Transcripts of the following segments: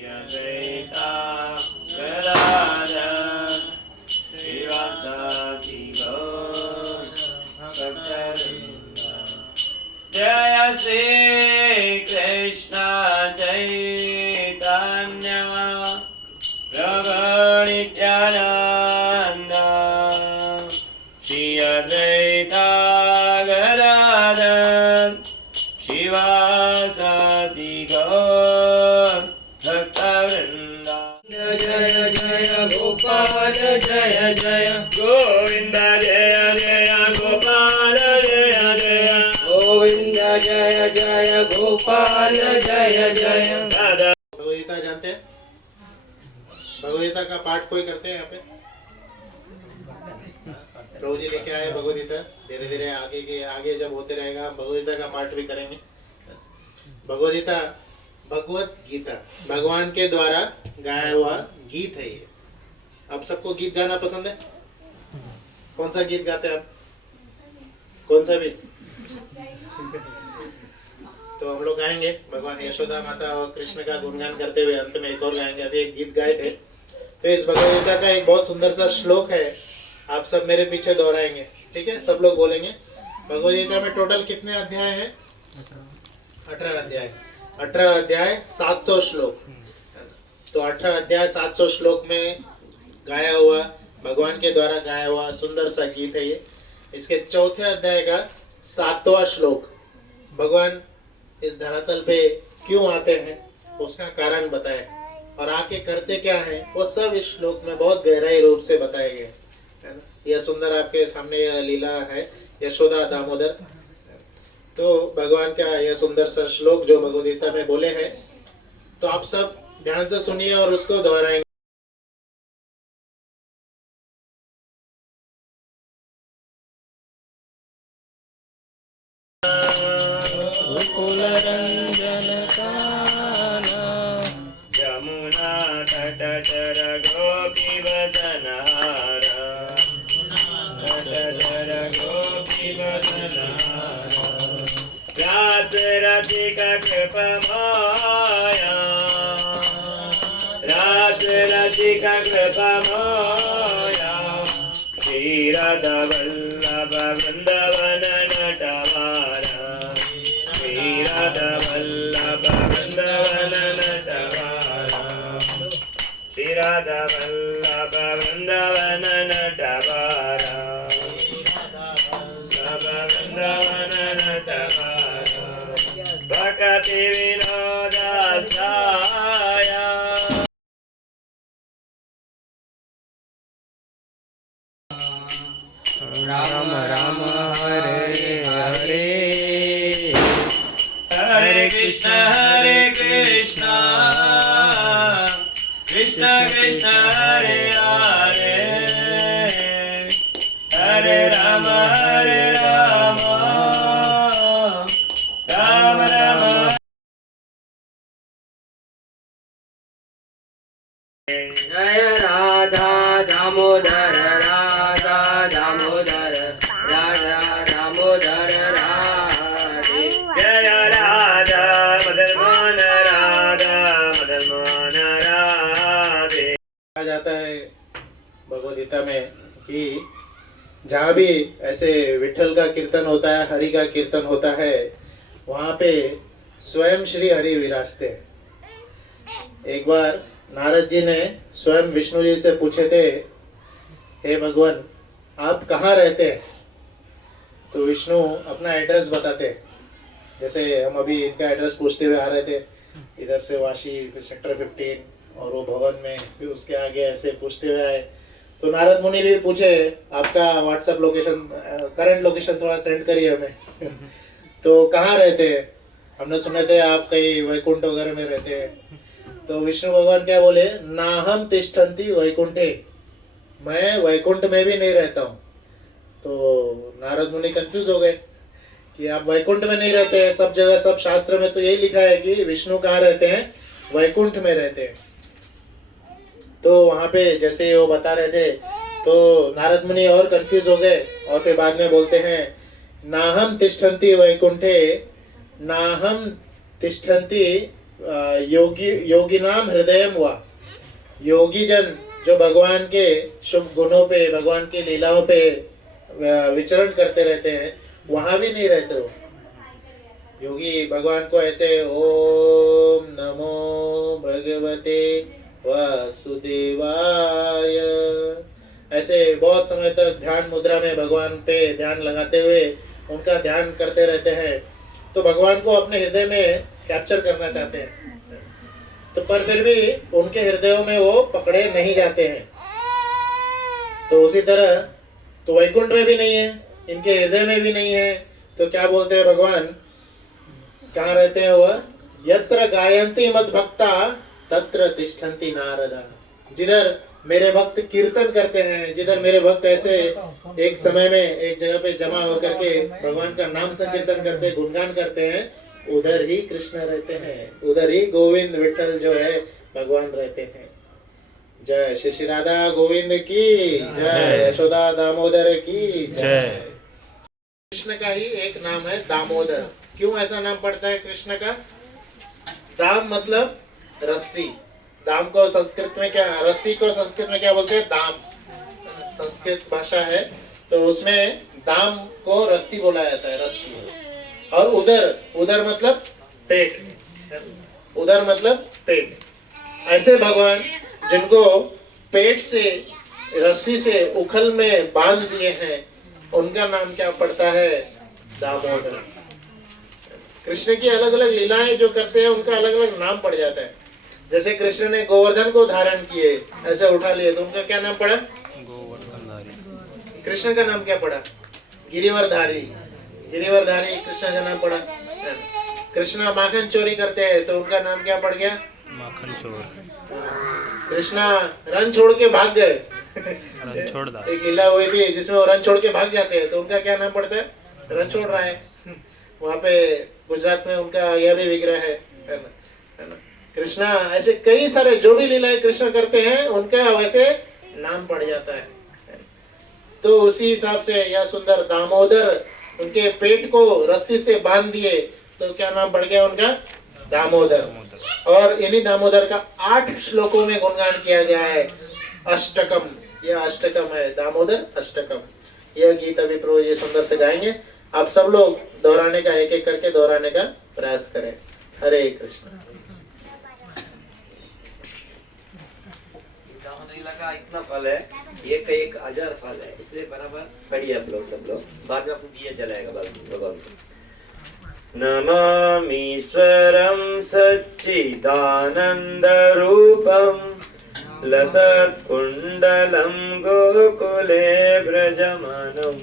Advaita Gadadhar Srivasadi Gaur Bhaktarinda Jaya Shri Krishna Chaitanya Prabhu Nityananda Shri Advaita Gadadhar Srivasadi Gaur Bhaktarinda Jaya Jaya Gopal Jaya Jaya Govinda Jaya Jaya Gopal Jaya Jaya Govinda Jaya Jaya Gopal Jaya Jaya Bhagavad Gita जानते हैं? भगवद्गीता का पाठ कोई करते हैं यहाँ पे? प्रभु जी लेके आए भगवद्गीता। धीरे धीरे आगे जब होते रहेगा हम भगवद्गीता का पाठ भी करेंगे। भगवद गीता भगवान के द्वारा गाया हुआ गीत है ये। आप सबको गीत गाना पसंद है? कौन सा गीत गाते हैं आप? कौन सा भी? तो हम लोग गाएंगे भगवान यशोदा माता और कृष्ण का गुणगान करते हुए। अंत में एक और गाएंगे। अभी एक गीत गाए थे। तो इस भगवद्गीता का एक बहुत सुंदर सा श्लोक है, आप सब मेरे पीछे दोहराएंगे, ठीक है? सब लोग बोलेंगे। भगवद्गीता में टोटल कितने अध्याय हैं? 18 अध्याय। 18 अध्याय 700 श्लोक। तो 18 अध्याय 700 श्लोक में गाया हुआ, भगवान के द्वारा गाया हुआ सुंदर सा गीत है ये। इसके चौथे अध्याय का 7वां श्लोक, भगवान इस धरातल पे क्यों आते हैं उसका कारण बताए और आके करते क्या है वो सब इस श्लोक में बहुत गहराई रूप से बताए गए। यह सुंदर आपके सामने यह लीला है यशोदा दामोदर। तो भगवान का यह सुंदर सा श्लोक जो भगवद्गीता में बोले हैं, तो आप सब ध्यान से सुनिए और उसको दोहराएंगे। Yamuna Tatatara Gopi Vasanara Tatatara Gopi Vasanara Rasaratika Kripa Maya Rasaratika Kripa Maya Shri Radha Vallabha Vrindavana Natavara Shri Radha Vallabha Vrindavana Natavara Shri Radha Vallabha Vrindavana Natavara Vrindavana Natavara Bhakti Vinoda Saya Ram Ram Hare Hare Hare Krishna Krishna Krishna Hare Hare Hare Rama Rama Rama Jaya Radha Damodar Radha Damodar Radha Damodar Radhe Jaya Radha Madharmana Radha Madharmana Radhe। कहा जाता है भगवद्गीता में कि जहाँ भी ऐसे विठल का कीर्तन होता है, हरि का कीर्तन होता है, वहाँ पे स्वयं श्री हरि विराजते हैं। एक बार नारद जी ने स्वयं विष्णु जी से पूछे थे, हे भगवान आप कहाँ रहते हैं? तो विष्णु अपना एड्रेस बताते हैं। जैसे हम अभी इनका एड्रेस पूछते हुए आ रहे थे, इधर से वाशी सेक्टर 15 और वो भवन में, फिर उसके आगे ऐसे पूछते हुए आए। तो नारद मुनि भी पूछे आपका व्हाट्सएप लोकेशन, करंट लोकेशन थोड़ा सेंड करिए हमें। तो कहाँ रहते हैं? हमने सुने थे आप कहीं वैकुंठ वगैरह में रहते हैं। तो विष्णु भगवान क्या बोले, नाहम तिष्ठन्ति वैकुंठे, मैं वैकुंठ में भी नहीं रहता हूँ। तो नारद मुनि कंफ्यूज हो गए कि आप वैकुंठ में नहीं रहते हैं, सब जगह सब शास्त्र में तो यही लिखा है कि विष्णु कहाँ रहते हैं, वैकुंठ में रहते हैं। तो वहाँ पे जैसे वो बता रहे थे तो नारद मुनि और कंफ्यूज हो गए और फिर बाद में बोलते हैं, नाहम तिष्ठन्ति वैकुंठे नाहम तिष्ठन्ति योगी नाम हृदय हुआ। योगी जन जो भगवान के शुभ गुणों पे, भगवान की लीलाओं पे विचरण करते रहते हैं, वहां भी नहीं रहते हो। योगी भगवान को ऐसे ओम नमो भगवते वासुदेवाय ऐसे बहुत समय तक ध्यान मुद्रा में भगवान पे ध्यान लगाते हुए उनका ध्यान करते रहते हैं। तो भगवान को अपने हृदय में कैप्चर करना चाहते हैं, तो पर फिर भी उनके हृदयों में वो पकड़े नहीं जाते हैं। तो उसी तरह तो वैकुंठ में भी नहीं है, इनके हृदय में भी नहीं है, तो क्या बोलते हैं भगवान कहाँ रहते हैं वह? यत्र गायन्ति मद भक्ता तत्र तिष्ठन्ति नारदा। जिधर मेरे भक्त कीर्तन करते हैं, जिधर मेरे भक्त ऐसे एक समय में एक जगह पे जमा होकर के भगवान का नाम संकीर्तन करते, गुणगान करते हैं, उधर ही कृष्ण रहते हैं, उधर ही गोविंद विठल जो है भगवान रहते हैं। जय श्री श्री राधा गोविंद की जय, यशोदा दामोदर की जय। कृष्ण का ही एक नाम है दामोदर। क्यों ऐसा नाम पड़ता है कृष्ण का? दाम मतलब रस्सी। दाम को संस्कृत में क्या, रस्सी को संस्कृत में क्या बोलते हैं? दाम। संस्कृत भाषा है तो उसमें दाम को रस्सी बोला जाता है, रस्सी। और उदर, उदर मतलब पेट, उदर मतलब पेट। ऐसे भगवान जिनको पेट से रस्सी से उखल में बांध दिए हैं, उनका नाम क्या पड़ता है? दामोदर। कृष्ण की अलग अलग लीलाएं जो करते हैं उनका अलग अलग नाम पड़ जाता है। जैसे कृष्ण ने गोवर्धन को धारण किए, ऐसे उठा लिए, तो उनका क्या नाम पड़ा? गोवर्धनधारी। कृष्ण का नाम क्या पड़ा? गिरिवरधारी। गिरिवरधारी कृष्ण का नाम पड़ा। कृष्ण माखन चोरी करते हैं तो उनका नाम क्या पड़ गया? माखन चोर। कृष्ण रन छोड़ के भाग गए, रन छोड़ दा। एक लीला हुई थी जिसमें वो रन छोड़ के भाग जाते हैं, तो उनका क्या नाम पड़ता है? रन छोड़ रहा है। वहाँ पे गुजरात में उनका यह भी विग्रह है ना? कृष्णा ऐसे कई सारे जो भी लीलाएं कृष्ण करते हैं उनका वैसे नाम पड़ जाता है। तो उसी हिसाब से यह सुंदर दामोदर, उनके पेट को रस्सी से बांध दिए तो क्या नाम पड़ गया उनका? दामोदर। और इन्हीं दामोदर का 8 श्लोकों में गुणगान किया गया है। अष्टकम, यह अष्टकम है, दामोदर अष्टकम। यह गीत अभी प्रभु ये सुंदर से गाएंगे। आप सब लोग दोहराने का, एक एक करके दोहराने का प्रयास करें। हरे कृष्ण। का इतना फल है, एक 1000 फल है, इसलिए बराबर पढ़िए आप लोग, सब लोग। बाद में आपको दिया चलाएगा भगवान को। नमामीश्वरं सच्चिदानंद रूपम लसत्कुंडलं गोकुले व्रजमानम्।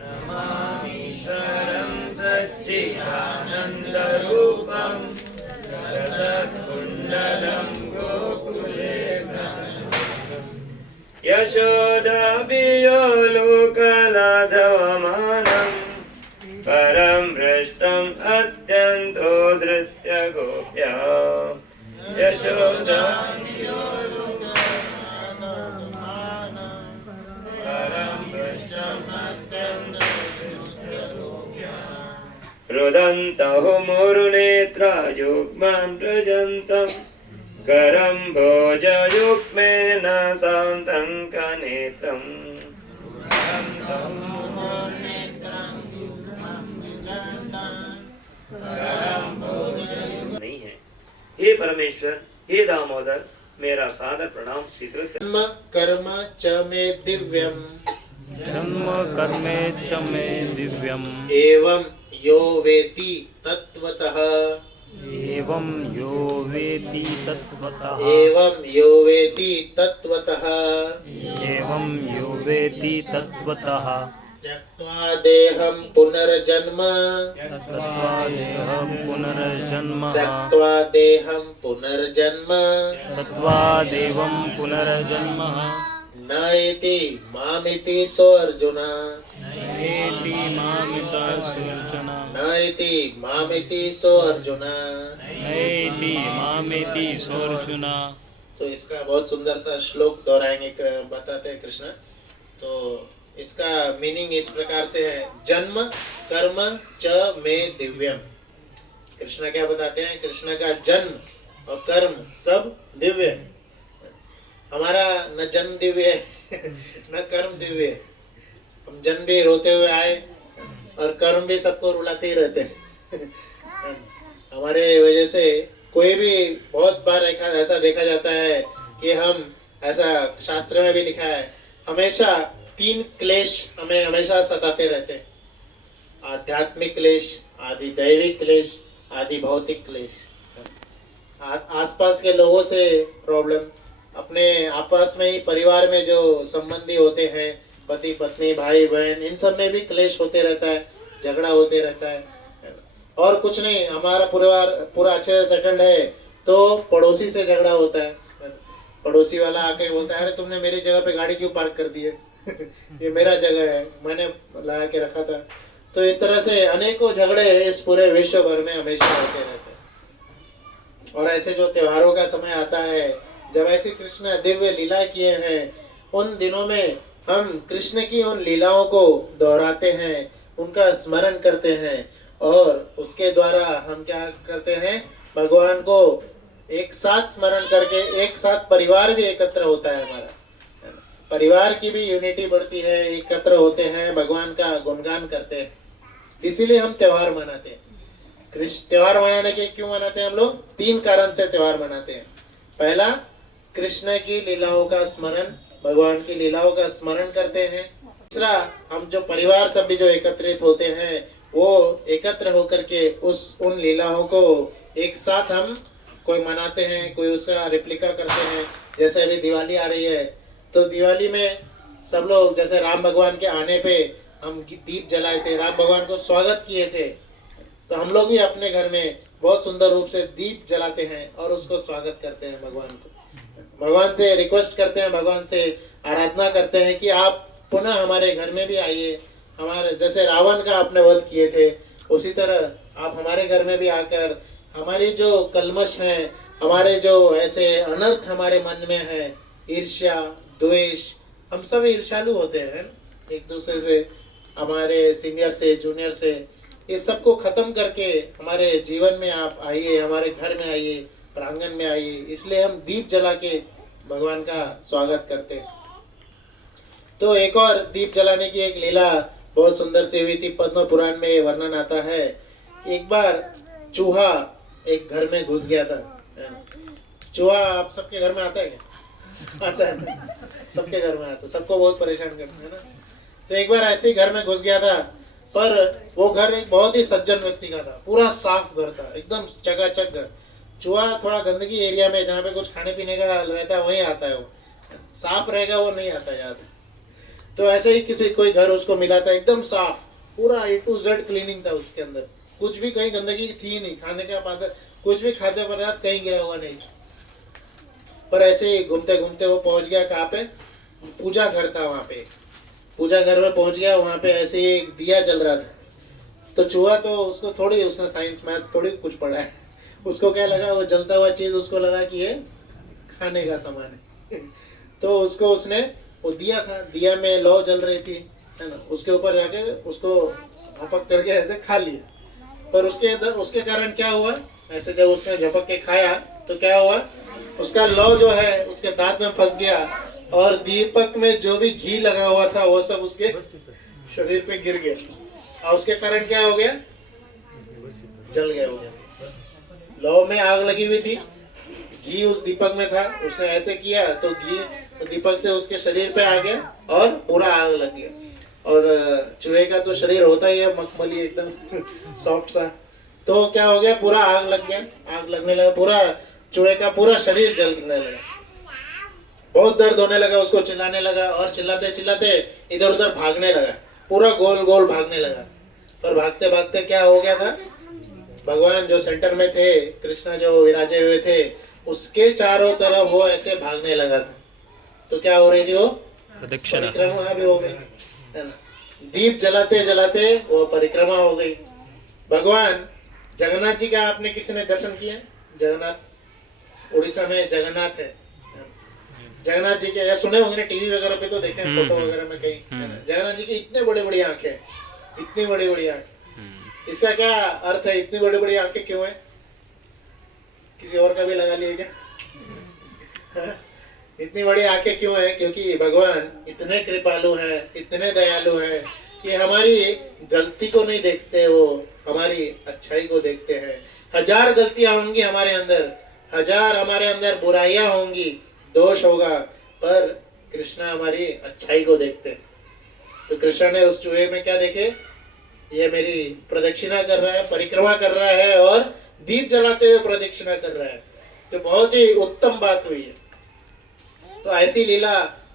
नमामीश्वरं सच्चिदानंद रूपम लसत्कुंडलं गोकुले व्रजमानम्। यशोदाभियोलोकनाथवमानम् परं भ्रष्टम् अत्यन्तो धृत्य गोप्या। यशोदाभियोलोकनाथवमानम् परं भ्रष्टम् अत्यन्तो धृत्य गोप्या। रुदन्तः मुरुनेत्रा युग्मं व्रजन्तम् करं भोजयुग्मेन शान्तं कनेत्रम्। नहीं है। हे परमेश्वर, हे दामोदर, मेरा सादर प्रणाम स्वीकृत। जन्म कर्म च मे दिव्यम, जन्म कर्मे च मे दिव्यम्। एवं यो वेति तत्वतः, एवं यो वेति तत्त्वतः। एवं यो वेति तत्वतः, एवं यो वेति तत्त्वतः। त्यक्त्वा देहं पुनर्जन्म, त्यक्त्वा देहं पुनर्जन्म। त्यक्त्वा देहं पुनर्जन्म, त्यक्त्वा देवं पुनर्जन्म। न इति मामिति सो अर्जुन, नैति मामिति न इति मामिति सो अर्जुन। नैति मामिति सोऽर्जुन। तो इसका बहुत सुंदर सा श्लोक दोहराएंगे, बताते हैं कृष्ण। तो इसका मीनिंग इस प्रकार से है, जन्म कर्म च मे दिव्यम। कृष्ण क्या बताते हैं? कृष्ण का जन्म और कर्म सब दिव्य है। हमारा न जन्म दिव्य है न कर्म दिव्य है। हम जन्म भी रोते हुए आए और कर्म भी सबको रुलाते ही रहते हैं। हमारे वजह से कोई भी बहुत बार ऐसा देखा जाता है कि हम ऐसा शास्त्र में भी लिखा है, हमेशा 3 क्लेश हमें हमेशा सताते रहते हैं। आध्यात्मिक क्लेश, आदि दैविक क्लेश, आदि भौतिक क्लेश। आसपास के लोगों से प्रॉब्लम, अपने आपस में ही परिवार में जो संबंधी होते हैं, पति पत्नी भाई बहन, इन सब में भी क्लेश होते रहता है, झगड़ा होते रहता है। और कुछ नहीं, हमारा परिवार पूरा अच्छे से सेटल्ड है तो पड़ोसी से झगड़ा होता है। पड़ोसी वाला आके बोलता है, अरे तुमने मेरी जगह पे गाड़ी क्यों पार्क कर दी है? ये मेरा जगह है, मैंने लगा के रखा था। तो इस तरह से अनेकों झगड़े इस पूरे विश्व भर में हमेशा होते रहते हैं। और ऐसे जो त्योहारों का समय आता है, जब ऐसी कृष्ण दिव्य लीला किए हैं, उन दिनों में हम कृष्ण की उन लीलाओं को दोहराते हैं, उनका स्मरण करते हैं और उसके द्वारा हम क्या करते हैं? भगवान को एक साथ स्मरण करके एक साथ परिवार भी एकत्र होता है हमारा, परिवार की भी यूनिटी बढ़ती है, एकत्र होते हैं, भगवान का गुणगान करते हैं। इसीलिए हम त्योहार मनाते हैं। त्योहार मनाने के क्यों मनाते हैं हम लोग? 3 कारण से त्योहार मनाते हैं। पहला, कृष्ण की लीलाओं का स्मरण, भगवान की लीलाओं का स्मरण करते हैं। दूसरा, हम जो परिवार सब भी जो एकत्रित होते हैं, वो एकत्र होकर के उन लीलाओं को एक साथ हम कोई मनाते हैं, कोई उसका रिप्लिका करते हैं। जैसे अभी दिवाली आ रही है, तो दिवाली में सब लोग, जैसे राम भगवान के आने पे हम दीप जलाए थे, राम भगवान को स्वागत किए थे, तो हम लोग भी अपने घर में बहुत सुंदर रूप से दीप जलाते हैं और उसको स्वागत करते हैं। भगवान को, भगवान से रिक्वेस्ट करते हैं, भगवान से आराधना करते हैं कि आप पुनः हमारे घर में भी आइए। हमारे जैसे रावण का आपने वध किए थे, उसी तरह आप हमारे घर में भी आकर हमारी जो कलमश हैं, हमारे जो ऐसे अनर्थ हमारे मन में है, ईर्ष्या द्वेष, हम सब ईर्ष्यालु होते हैं एक दूसरे से, हमारे सीनियर से जूनियर से, ये सबको खत्म करके हमारे जीवन में आप आइए, हमारे घर में आइए, प्रांगण में आइए। इसलिए हम दीप जला के भगवान का स्वागत करते हैं। तो एक और दीप जलाने की एक लीला बहुत सुंदर सी हुई थी, पद्म पुराण में वर्णन आता है। एक बार चूहा एक घर में घुस गया था। चूहा आप सबके घर में आता है क्या? आता है, सबके घर में आता है, सबको बहुत परेशान करता है ना। तो एक बार ऐसे ही घर में घुस गया था, पर वो घर एक बहुत ही सज्जन व्यक्ति का था, पूरा साफ घर था, एकदम चकाचक घर। चूहा थोड़ा गंदगी एरिया में, जहाँ पे कुछ खाने पीने का रहता है वहीं आता है, वो साफ रहेगा वो नहीं आता यार। तो ऐसे ही किसी कोई घर उसको मिला था, एकदम साफ, पूरा A to Z क्लीनिंग था उसके अंदर, कुछ भी कहीं गंदगी थी नहीं, खाने का पदार्थ, कुछ भी खाद्य पदार्थ कहीं गिरा हुआ नहीं। पर ऐसे ही घूमते घूमते वो पहुंच गया कहाँ पे? पूजा घर था वहाँ पे, पूजा घर में पहुंच गया। वहाँ पे ऐसे ही एक दिया जल रहा था। तो चूहा तो उसको थोड़ी, उसने साइंस मैथ्स थोड़ी कुछ पढ़ा है, उसको क्या लगा, वो जलता हुआ चीज उसको लगा कि ये खाने का सामान है। तो उसको उसने वो दिया था, दिया में लौ जल रही थी, है ना, उसके ऊपर जाके उसको झपक करके ऐसे खा लिया। पर उसके कारण क्या हुआ, ऐसे जब उसने झपक के खाया तो क्या हुआ, उसका लौ जो है उसके दांत में फंस गया और दीपक में जो भी घी लगा हुआ था वो सब उसके शरीर पे गिर गया और उसके कारण क्या हो गया, जल गया वो। लौ में आग लगी हुई थी, घी उस दीपक में था, उसने ऐसे किया तो घी तो दीपक से उसके शरीर पे आ गया और पूरा आग लग गया। और चूहे का तो शरीर होता ही है मखमली एकदम सॉफ्ट सा, तो क्या हो गया, पूरा आग लग गया, आग लगने लगा, पूरा चूहे का पूरा शरीर जलने लगा, बहुत दर्द होने लगा, उसको चिल्लाने लगा और चिल्लाते चिल्लाते इधर उधर भागने लगा, पूरा गोल गोल भागने लगा। पर भागते भागते क्या हो गया था, भगवान जो सेंटर में थे, कृष्ण जो विराजे हुए थे, उसके चारों तरफ वो ऐसे भागने लगा था। तो क्या हो रही थी, वो परिक्रमा भी हो गई, है ना। दीप जलाते जलाते वो परिक्रमा हो गई। भगवान जगन्नाथ जी का आपने किसी ने दर्शन किया? जगन्नाथ उड़ीसा में जगन्नाथ है, जगन्नाथ जी के या सुने होंगे टीवी वगैरह पे तो देखे, फोटो वगैरह में कहीं, जगन्नाथ जी की इतने बड़ी बड़ी आंखें, इतनी बड़ी बड़ी आंखें, इसका क्या अर्थ है? इतनी बड़ी बड़ी आंखें क्यों है? किसी और का भी लगा लिए क्या? इतनी बड़ी आंखें क्यों है? क्योंकि भगवान इतने कृपालु हैं, इतने दयालु हैं कि हमारी गलती को नहीं देखते, वो हमारी अच्छाई को देखते हैं। 1000 गलतियां होंगी हमारे अंदर, 1000 हमारे अंदर बुराइयां होंगी, दोष होगा, पर कृष्ण हमारी अच्छाई को देखते हैं। तो कृष्ण ने उस चूहे में क्या देखे? ये मेरी प्रदक्षिणा कर रहा है, परिक्रमा कर रहा है और दीप जलाते हुए प्रदक्षिणा कर रहा है। तो बहुत ही उत्तम बात हुई है। तो ऐसी लीला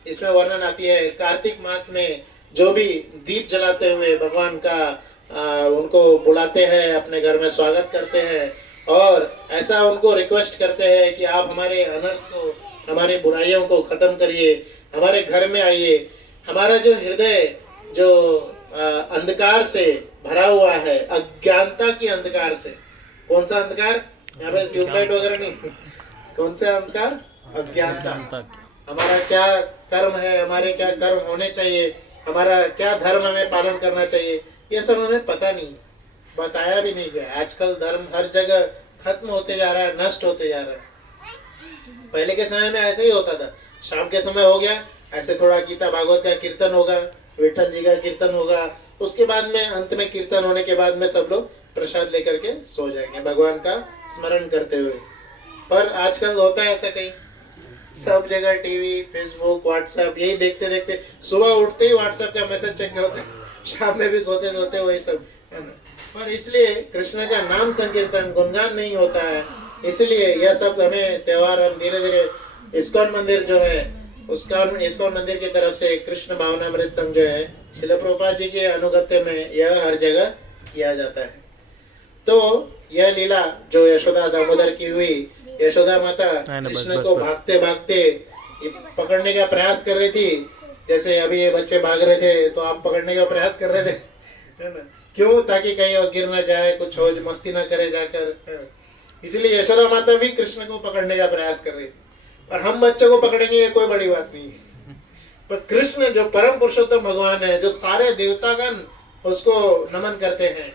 इसमें वर्णन आती है। कार्तिक मास में जो भी दीप जलाते हुए भगवान का उनको बुलाते हैं, अपने घर में स्वागत करते हैं और ऐसा उनको रिक्वेस्ट करते हैं कि आप हमारे अनर्थ को, हमारी बुराइयों को खत्म करिए, हमारे घर में आइए। हमारा जो हृदय जो अंधकार से भरा हुआ है, अज्ञानता की अंधकार से। कौन सा अंधकार? यहाँ पे ट्यूबलाइट वगैरह नहीं। कौन सा अंधकार? अज्ञानता। हमारा क्या कर्म है, हमारे क्या कर्म होने चाहिए, हमारा क्या धर्म हमें पालन करना चाहिए, ये सब हमें पता नहीं, बताया भी नहीं गया। आजकल धर्म हर जगह खत्म होते जा रहा है, नष्ट होते जा रहा है। पहले के समय में ऐसे ही होता था, शाम के समय हो गया ऐसे थोड़ा गीता भागवत का कीर्तन होगा, विठल जी का कीर्तन होगा, उसके बाद में अंत में कीर्तन होने के बाद में सब लोग प्रसाद लेकर के सो जाएंगे भगवान का स्मरण करते हुए। पर आजकल होता है ऐसा कहीं? सब जगह टीवी, फेसबुक, व्हाट्सएप, यही देखते देखते सुबह उठते ही व्हाट्सएप का मैसेज चेक करते, शाम में भी सोते सोते वही सब है ना। पर इसलिए कृष्ण का नाम संकीर्तन, गुणगान नहीं होता है। इसलिए यह सब हमें त्योहार हम धीरे धीरे इस्कॉन मंदिर जो है, उसका इस्कॉन मंदिर की तरफ से कृष्ण भावनामृत संघ जो है, श्रील प्रभुपाद जी के अनुगत्य में यह हर जगह किया जाता है। तो यह लीला जो यशोदा दामोदर की हुई, यशोदा माता कृष्ण को भागते भागते पकड़ने का प्रयास कर रही थी। जैसे अभी ये बच्चे भाग रहे थे तो आप पकड़ने का प्रयास कर रहे थे, है ना? क्यों? ताकि कहीं और गिर ना जाए, कुछ हो, मस्ती ना करे जाकर। इसलिए यशोदा माता भी कृष्ण को पकड़ने का प्रयास कर रही थी। और हम बच्चे को पकड़ेंगे ये कोई बड़ी बात नहीं है। पर कृष्ण जो परम पुरुषोत्तम भगवान है, जो सारे देवतागण उसको नमन करते हैं।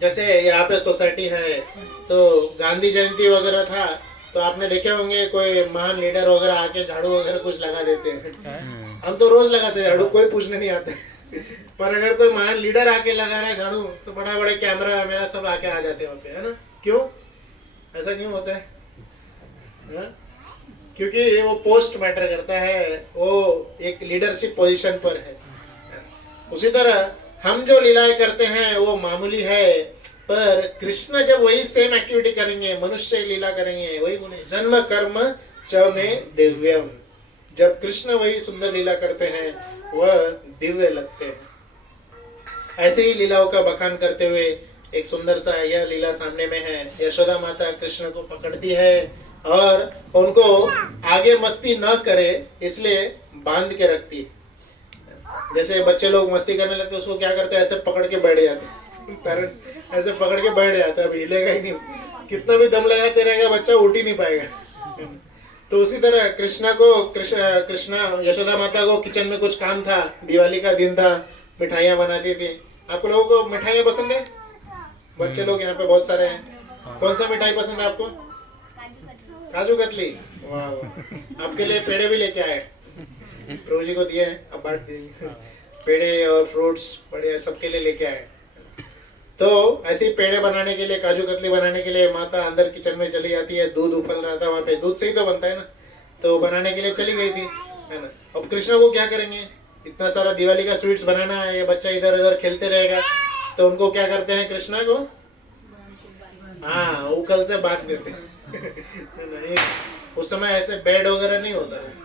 जैसे यहाँ पे सोसाइटी है तो गांधी जयंती वगैरह था तो आपने देखे होंगे कोई महान लीडर वगैरह आके झाड़ू वगैरह कुछ लगा देते हैं। हम तो रोज लगाते हैं झाड़ू, कोई पूछने नहीं आते। पर अगर कोई महान लीडर आके लगा रहा है झाड़ू तो बड़ा बड़े कैमरा मेरा सब आके आ जाते हैं वहाँ पे, है ना? क्यों ऐसा क्यों होता है? क्योंकि वो पोस्ट मैटर करता है, वो एक लीडरशिप पोजीशन पर है। उसी तरह हम जो लीलाएं करते हैं वो मामूली है, पर कृष्ण जब वही सेम एक्टिविटी करेंगे, मनुष्य लीला करेंगे, वही बोले जन्म कर्म च में दिव्यम। जब कृष्ण वही सुंदर लीला करते हैं वह दिव्य लगते हैं। ऐसे ही लीलाओं का बखान करते हुए एक सुंदर सा यह लीला सामने में है। यशोदा माता कृष्ण को पकड़ती है और उनको आगे मस्ती न करे इसलिए बांध के रखती है। जैसे बच्चे लोग मस्ती करने लगते उसको क्या करते हैं, ऐसे पकड़ के बैठ जाते, पेरेंट ऐसे पकड़ के बैठ जाता है, अब हिलेगा ही नहीं, कितना भी दम लगाते रहेगा बच्चा उठ ही नहीं पाएगा। तो उसी तरह कृष्ण यशोदा माता को किचन में कुछ काम था, दिवाली का दिन था, मिठाइयाँ बनाती थी। आप लोगों को मिठाइयाँ पसंद है? बच्चे लोग यहाँ पे बहुत सारे हैं। कौन सा मिठाई पसंद है आपको? काजू कतली। वाह वाह, आपके लिए पेड़े भी लेके आए, प्रभु जी को दिए हैं, अब बांट देंगे। पेड़े और फ्रूट्स बढ़िया सबके लिए लेके आए। तो ऐसे ही पेड़े बनाने के लिए, काजू कतली बनाने के लिए माता अंदर किचन में चली जाती है। दूध उबल रहा था वहाँ पे, दूध से ही तो बनता है ना, तो बनाने के लिए चली गई थी, है ना। अब कृष्ण को क्या करेंगे, इतना सारा दिवाली का स्वीट्स बनाना है, ये बच्चा इधर उधर खेलते रहेगा, तो उनको क्या करते हैं कृष्णा को? हाँ, उखल से बांध देते हैं। उस समय ऐसे बेड वगैरह नहीं होता है।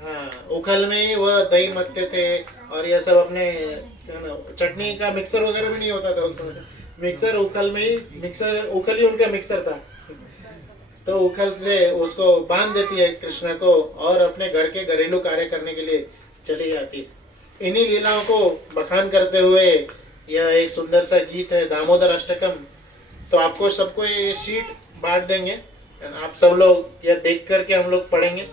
हाँ, उखल में ही वह दही मथते थे और ये सब अपने चटनी का मिक्सर वगैरह भी नहीं होता था उस समय। मिक्सर उखल में ही, उखल ही उनका मिक्सर था। तो उखल से उसको बांध देती है कृष्ण को और अपने घर के घरेलू कार्य करने के लिए चली जाती। इन्हीं लीलाओं को बखान करते हुए यह एक सुंदर सा गीत है दामोदर अष्टकम। तो आपको सबको ये शीट बांट देंगे, आप सब लोग यह देख करके हम लोग पढ़ेंगे।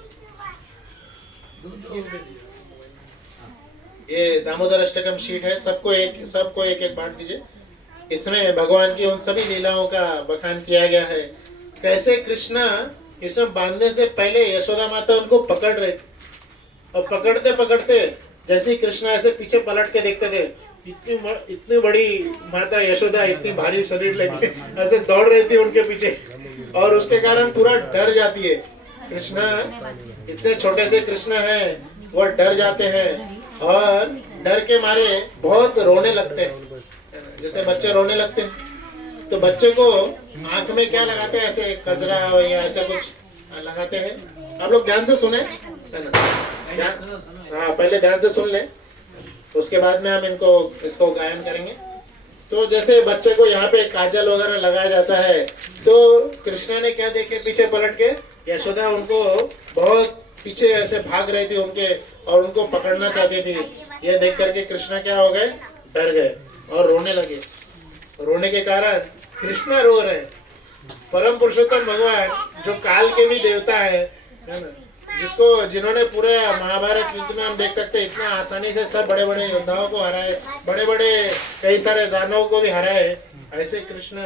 ये दामोदर अष्टकम शीट है, सबको एक एक बांट दीजिए। इसमें भगवान की उन सभी लीलाओं का बखान किया गया है। कैसे कृष्णा इसमें बांधने से पहले यशोदा माता उनको पकड़ रहे थे, और पकड़ते पकड़ते जैसे ही कृष्णा ऐसे पीछे पलट के देखते थे, इतनी बड़ी माता यशोदा इतनी भारी शरीर लेके ऐसे दौड़ रही थी उनके पीछे, और उसके कारण पूरा डर जाती है। कृष्णा इतने छोटे से कृष्णा है, वो डर जाते हैं और डर के मारे बहुत रोने लगते हैं, जैसे बच्चे रोने लगते हैं। तो बच्चे को आंख में क्या लगाते हैं, ऐसे कजरा या ऐसे कुछ लगाते हैं। आप लोग ध्यान से सुने, है ना? हाँ, पहले ध्यान से सुन ले, उसके बाद में हम इसको गायन करेंगे। तो जैसे बच्चे को यहाँ पे काजल वगैरह लगाया जाता है, तो कृष्णा ने क्या देखे, पीछे पलट के यशोदा उनको बहुत पीछे ऐसे भाग रही थी उनके, और उनको पकड़ना चाहती थी। ये देख करके कृष्णा क्या हो गए, डर गए और रोने लगे। रोने के कारण कृष्णा रो रहे, परम पुरुषोत्तम भगवान जो काल के भी देवता है ना, जिन्होंने पूरे महाभारत युद्ध में हम देख सकते हैं इतना आसानी से सब बड़े बड़े योद्धाओं को हराए, बड़े बड़े कई सारे दानवों को भी हराए, ऐसे कृष्ण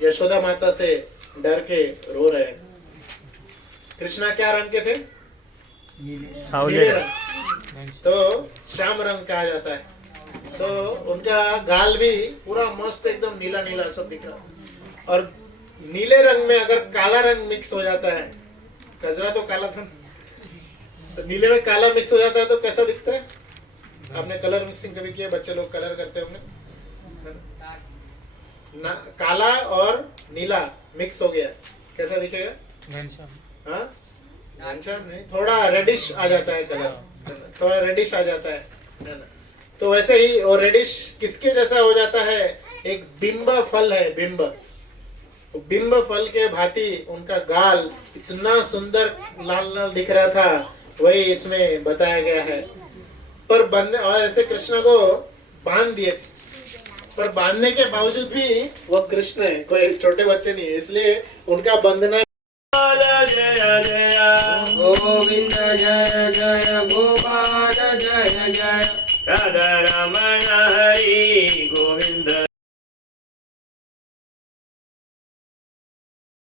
यशोदा माता से डर के रो रहे हैं। कृष्णा क्या रंग के थे? सावले रंग। तो श्याम रंग कहा जाता है। तो उनका गाल भी पूरा मस्त एकदम नीला नीला सब दिख रहा, और नीले रंग में अगर काला रंग मिक्स हो जाता है, कजरा तो काला था, तो नीले में काला मिक्स हो जाता है तो कैसा दिखता है? आपने कलर मिक्सिंग कभी किया? बच्चे लोग कलर करते होंगे ना, काला और नीला मिक्स हो गया, कैसा दिखेगा? हाँ, घनश्याम नहीं, थोड़ा रेडिश आ जाता है कलर, थोड़ा रेडिश आ जाता है ना? तो वैसे ही और रेडिश किसके जैसा हो जाता है? एक बिंब फल है, बिंब फल के भांति उनका गाल इतना सुंदर लाल लाल दिख रहा था, वही इसमें बताया गया है। पर बंद, और ऐसे कृष्ण को बांध दिए, पर बांधने के बावजूद भी वो कृष्ण है, कोई छोटे बच्चे नहीं है, इसलिए उनका बंधना। जय जय गोविंद जय जय गोपाल जय जय राधा रमण